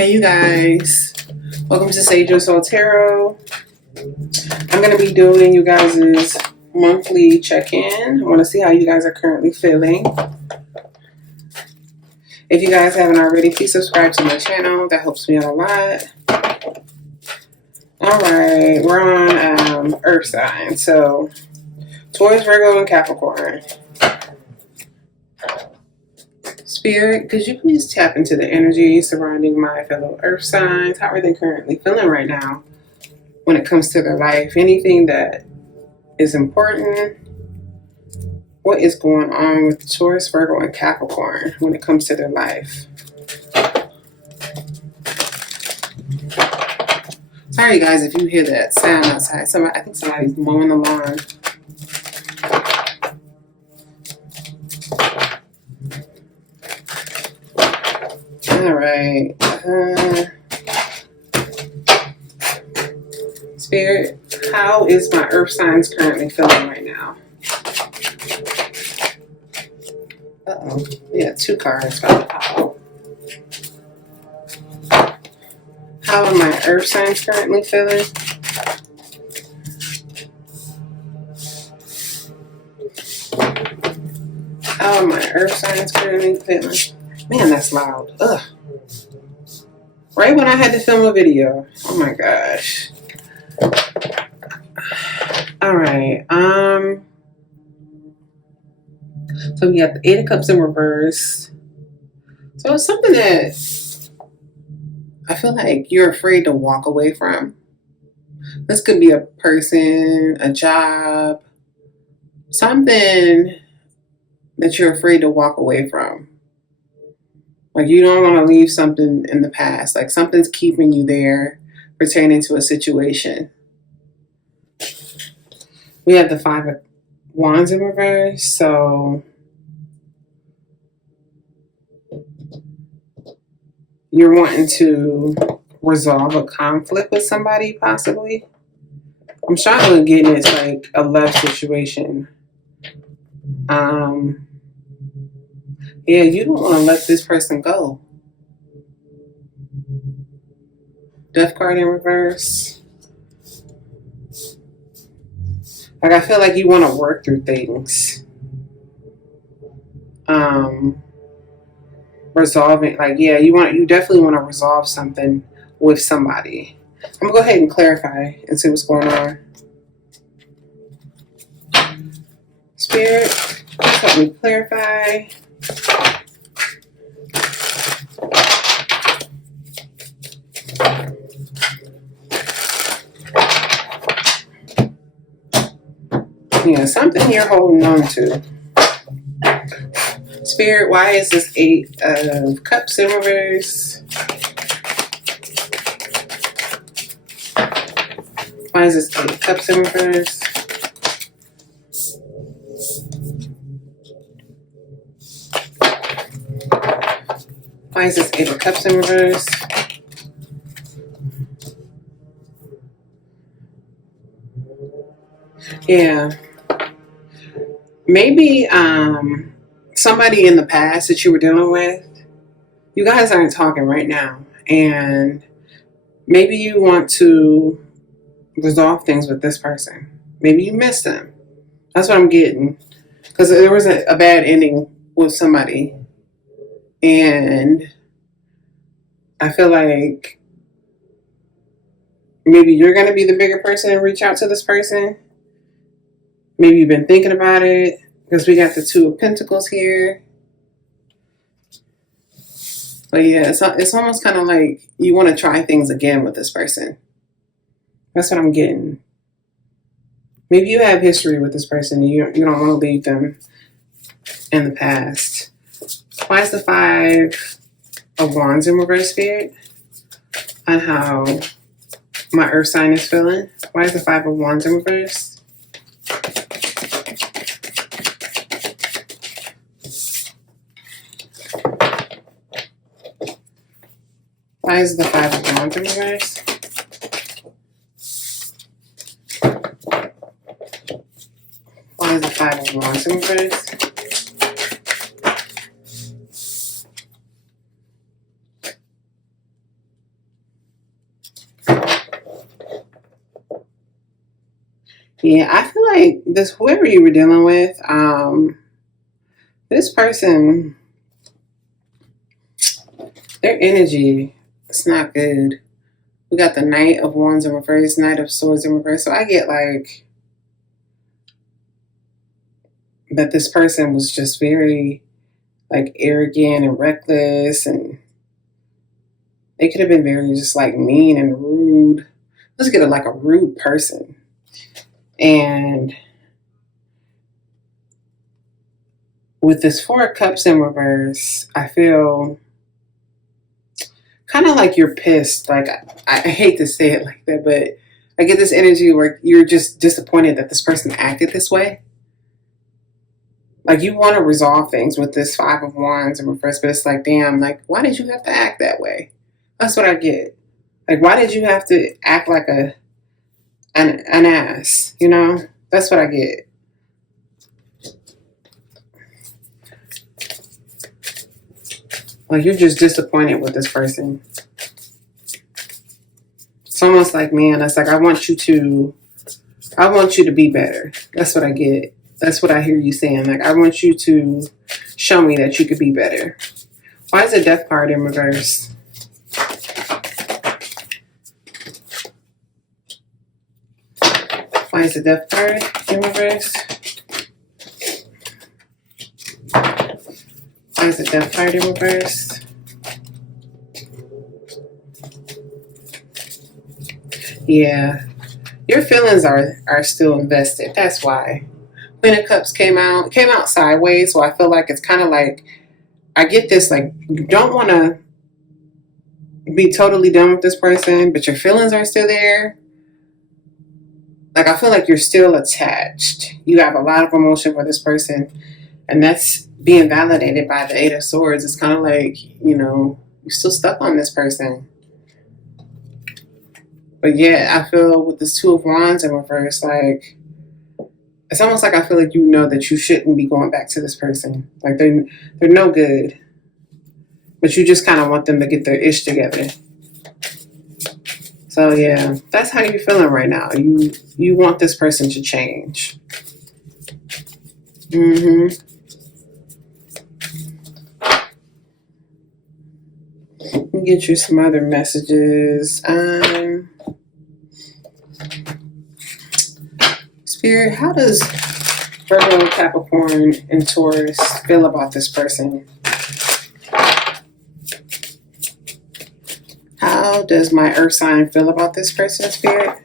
Hey you guys, welcome to Sage and Soul Tarot. I'm going to be doing you guys' monthly check-in. I want to see how you guys are currently feeling. If you guys haven't already, please subscribe to my channel. That helps me out a lot. Alright, we're on Earth sign. So, Taurus, Virgo, and Capricorn. Spirit, could you please tap into the energy surrounding my fellow Earth signs? How are they currently feeling right now when it comes to their life? Anything that is important? What is going on with Taurus, Virgo, and Capricorn when it comes to their life? Sorry, guys, if you hear that sound outside. I think somebody's mowing the lawn. All right. Spirit, how is my Earth signs currently feeling right now? Uh-oh. Yeah, two cards about to pop out. How are my Earth signs currently feeling? How are my Earth signs currently feeling? Man, that's loud. Ugh. Right when I had to film a video. Oh my gosh. Alright. So we got the Eight of Cups in reverse. So it's something that I feel like you're afraid to walk away from. This could be a person, a job, something that you're afraid to walk away from. Like you don't want to leave something in the past. Like something's keeping you there pertaining to a situation. We have the Five of Wands in reverse. So you're wanting to resolve a conflict with somebody, possibly. I'm struggling getting it's like a love situation. Yeah, you don't want to let this person go. Death card in reverse. Like I feel like you want to work through things. Resolving, like, yeah, you definitely want to resolve something with somebody. I'm gonna go ahead and clarify and see what's going on. Spirit, please help me clarify. Yeah, something you're holding on to. Spirit, why is this Eight of Cups in reverse? Why is this Eight of Cups in reverse? Why is this Eight of Cups in reverse? Yeah. Maybe somebody in the past that you were dealing with, you guys aren't talking right now. And maybe you want to resolve things with this person. Maybe you missed them. That's what I'm getting. Because there was a bad ending with somebody. And I feel like maybe you're going to be the bigger person and reach out to this person. Maybe you've been thinking about it. Because we got the Two of Pentacles here. But yeah, it's almost kind of like you want to try things again with this person. That's what I'm getting. Maybe you have history with this person and you don't want to leave them in the past. Why is the Five of Wands in reverse, Spirit? On how my Earth sign is feeling. Why is the Five of Wands in reverse? Why is the Five of Wands in reverse? Why is the Five of Wands in reverse? Yeah, I feel like this whoever you were dealing with, this person, their energy, it's not good. We got the Knight of Wands in reverse, Knight of Swords in reverse. So I get like that this person was just very like arrogant and reckless, and they could have been very just like mean and rude. Let's get it like a rude person. And with this Four of Cups in reverse, I feel kind of like you're pissed. Like I hate to say it like that, but I get this energy where you're just disappointed that this person acted this way. Like you want to resolve things with this Five of Wands in reverse, but it's like, damn, like why did you have to act that way? That's what I get. Like why did you have to act like an ass? You know, that's what I get. Like you're just disappointed with this person. It's almost like, man, it's like I want you to be better. That's what I get. That's what I hear you saying. Like I want you to show me that you could be better. Why is the Death card in reverse? Why is the Death card in reverse? Why is the Death card in reverse? Yeah. Your feelings are still invested. That's why. Queen of Cups came out sideways, so I feel like it's kind of like, I get this, like, you don't want to be totally done with this person, but your feelings are still there. Like, I feel like you're still attached. You have a lot of emotion for this person, and that's being validated by the Eight of Swords. It's kind of like, you know, you're still stuck on this person. But yeah, I feel with this Two of Wands in reverse, like, it's almost like I feel like you know that you shouldn't be going back to this person. Like they're no good. But you just kind of want them to get their ish together. So yeah, that's how you're feeling right now. You want this person to change. Let me get you some other messages. Spirit, how does Virgo, Capricorn, and Taurus feel about this person? How does my earth sign feel about this person, Spirit?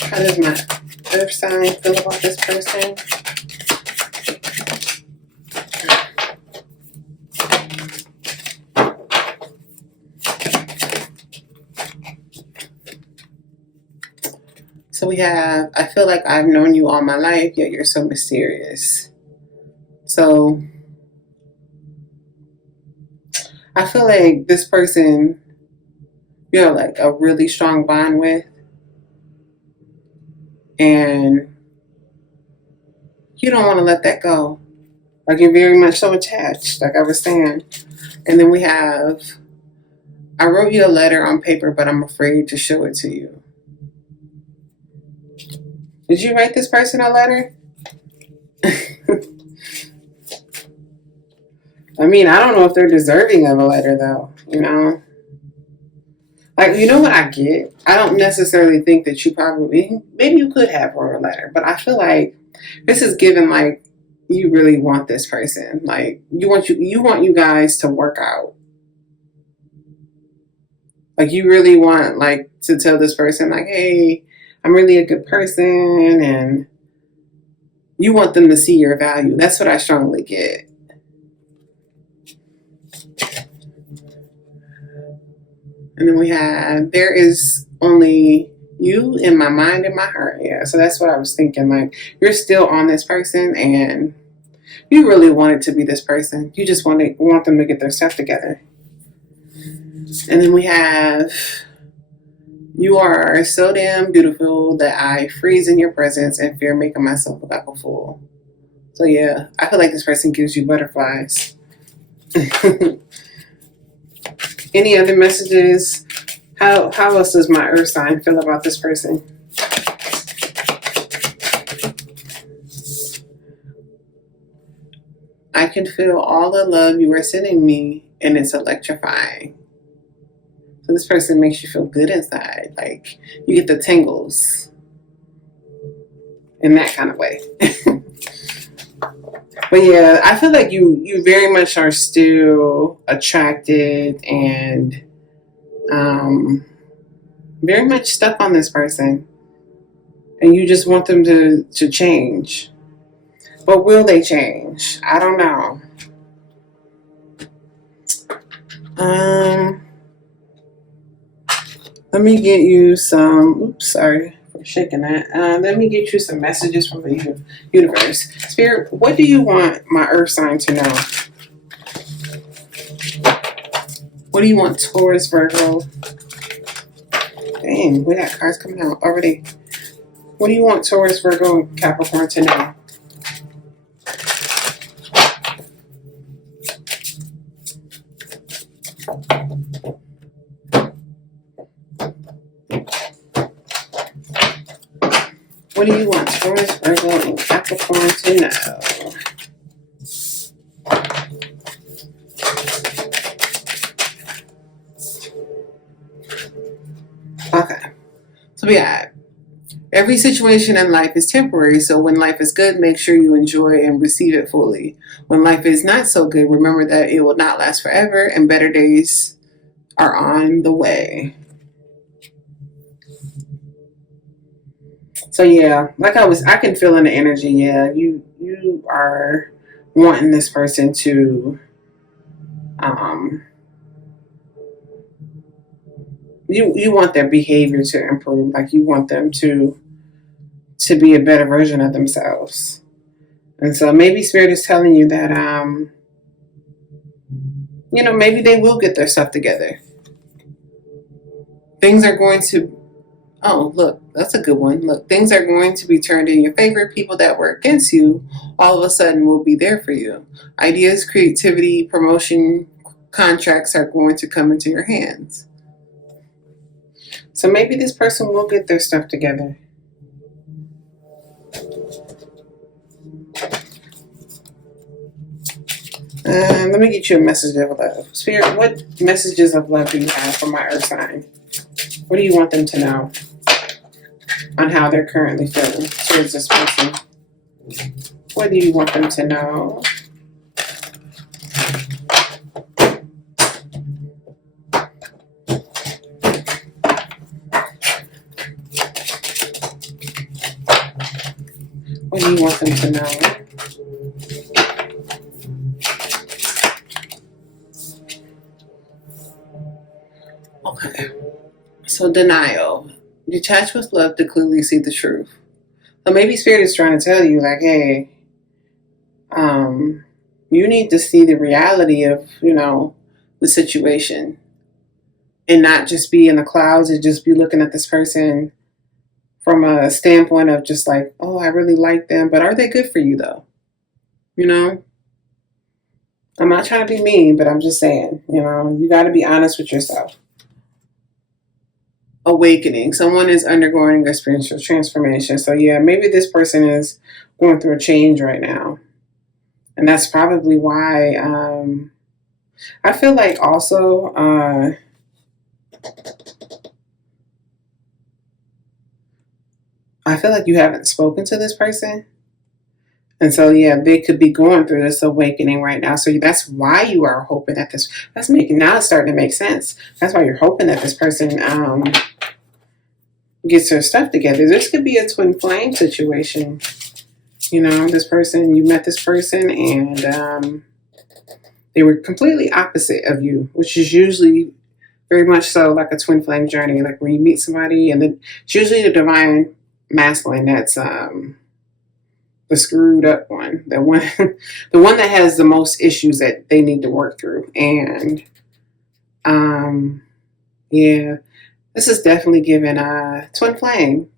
How does my earth sign feel about this person? So we have, I feel like I've known you all my life, yet you're so mysterious. So I feel like this person, you have like a really strong bond with, and you don't want to let that go. Like you're very much so attached, like I was saying. And then we have, I wrote you a letter on paper, but I'm afraid to show it to you. Did you write this person a letter? I mean, I don't know if they're deserving of a letter, though, you know? Like, you know what I get? I don't necessarily think that you probably, maybe you could have wrote a letter, but I feel like this is given, like, you really want this person. Like, you want you guys to work out. Like, you really want, like, to tell this person, like, hey, I'm really a good person, and you want them to see your value. That's what I strongly get. And then we have, there is only you in my mind and my heart. Yeah, so that's what I was thinking. Like, you're still on this person, and you really want it to be this person. You just want them to get their stuff together. And then we have, you are so damn beautiful that I freeze in your presence and fear making myself look like a fool. So yeah, I feel like this person gives you butterflies. Any other messages? How else does my earth sign feel about this person? I can feel all the love you are sending me, and it's electrifying. So this person makes you feel good inside. Like you get the tingles in that kind of way. But yeah, I feel like you very much are still attracted and very much stuck on this person. And you just want them to change. But will they change? I don't know. Let me get you some. Oops, sorry for shaking that. Let me get you some messages from the universe. Spirit, what do you want my earth sign to know? What do you want Taurus, Virgo? Dang, we got cards coming out already. What do you want Taurus, Virgo, and Capricorn to know? What do you want Taurus, Virgo, and Capricorn to know? Okay. So we got every situation in life is temporary, so when life is good, make sure you enjoy and receive it fully. When life is not so good, remember that it will not last forever and better days are on the way. So yeah, like I can feel in the energy, yeah, you are wanting this person to you want their behavior to improve, like you want them to be a better version of themselves. And so maybe Spirit is telling you that maybe they will get their stuff together. Things are going to Oh, look, that's a good one. Look, things are going to be turned in your favor. People that were against you all of a sudden will be there for you. Ideas, creativity, promotion, contracts are going to come into your hands. So maybe this person will get their stuff together. Let me get you a message of love. Spirit, what messages of love do you have for my earth sign? What do you want them to know on how they're currently feeling towards this person? What do you want them to know? What do you want them to know? Okay. So denial. Detach with love to clearly see the truth. So maybe Spirit is trying to tell you, like, hey, you need to see the reality of, the situation and not just be in the clouds and just be looking at this person from a standpoint of just like, oh, I really like them, but are they good for you though? I'm not trying to be mean, but I'm just saying, you got to be honest with yourself. Awakening. Someone is undergoing a spiritual transformation. So yeah, maybe this person is going through a change right now. And that's probably why I feel like also I feel like you haven't spoken to this person. And so, yeah, they could be going through this awakening right now. So that's why you are hoping that now it's starting to make sense. That's why you're hoping that this person gets their stuff together. This could be a twin flame situation. You met this person and they were completely opposite of you, which is usually very much so like a twin flame journey. Like when you meet somebody and then it's usually the divine masculine that's the screwed up one, the one that has the most issues that they need to work through. And yeah, this is definitely giving twin flame.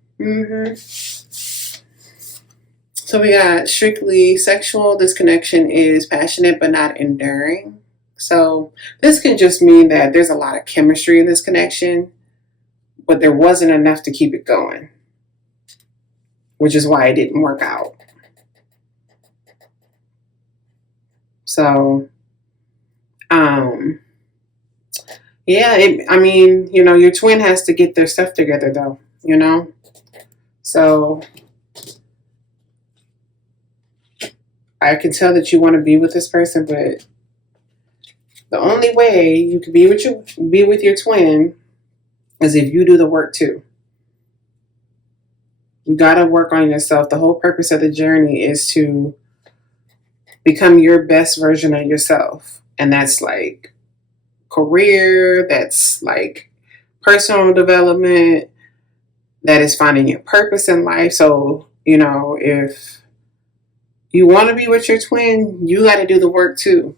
So we got strictly sexual. This connection is passionate but not enduring. So this can just mean that there's a lot of chemistry in this connection, but there wasn't enough to keep it going, which is why it didn't work out. So, yeah, I mean, you know, your twin has to get their stuff together though, you know? So I can tell that you want to be with this person, but the only way you can be with your twin is if you do the work too. You got to work on yourself. The whole purpose of the journey is to become your best version of yourself. And that's like career, that's like personal development, that is finding your purpose in life. So, you know, if you want to be with your twin, you got to do the work too.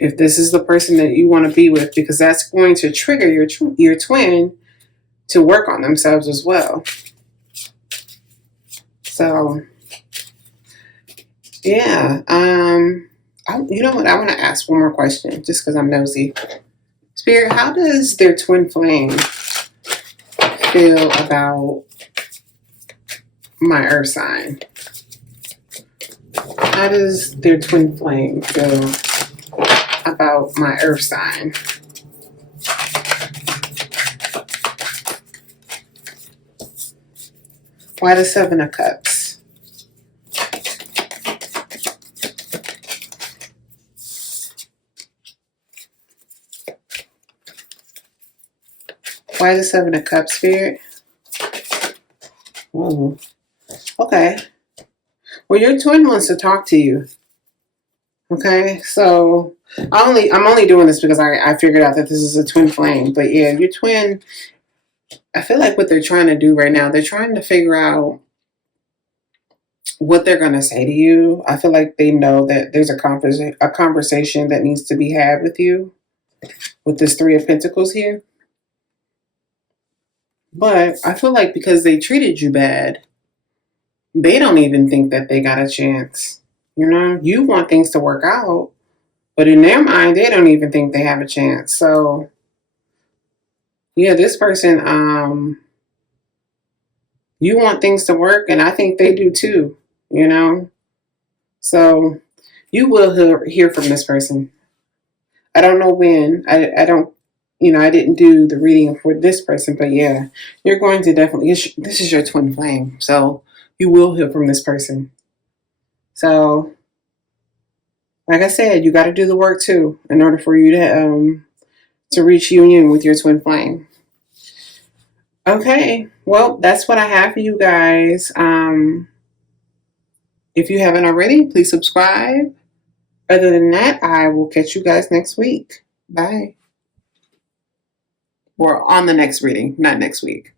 If this is the person that you want to be with, because that's going to trigger your twin to work on themselves as well. So, yeah. You know what? I want to ask one more question, just because I'm nosy. Spirit, how does their twin flame feel about my earth sign? How does their twin flame feel about my earth sign? Why the Seven of Cups? Why the Seven of Cups, Spirit? Whoa. Okay. Well, your twin wants to talk to you. Okay, so I'm only doing this because I figured out that this is a twin flame. But yeah, your twin, I feel like what they're trying to do right now, they're trying to figure out what they're going to say to you. I feel like they know that there's a conversation that needs to be had with you with this Three of Pentacles here. But I feel like because they treated you bad, they don't even think that they got a chance. You know, you want things to work out, but in their mind, they don't even think they have a chance. So, yeah, this person, you want things to work, and I think they do too, you know? So, you will hear from this person. I don't know when. I don't, you know, I didn't do the reading for this person, but yeah, you're going to definitely, this is your twin flame. So, you will hear from this person. So, like I said, you got to do the work too in order for you to reach union with your twin flame. Okay, well, that's what I have for you guys. If you haven't already, please subscribe. Other than that, I will catch you guys next week. Bye. Or on the next reading, not next week.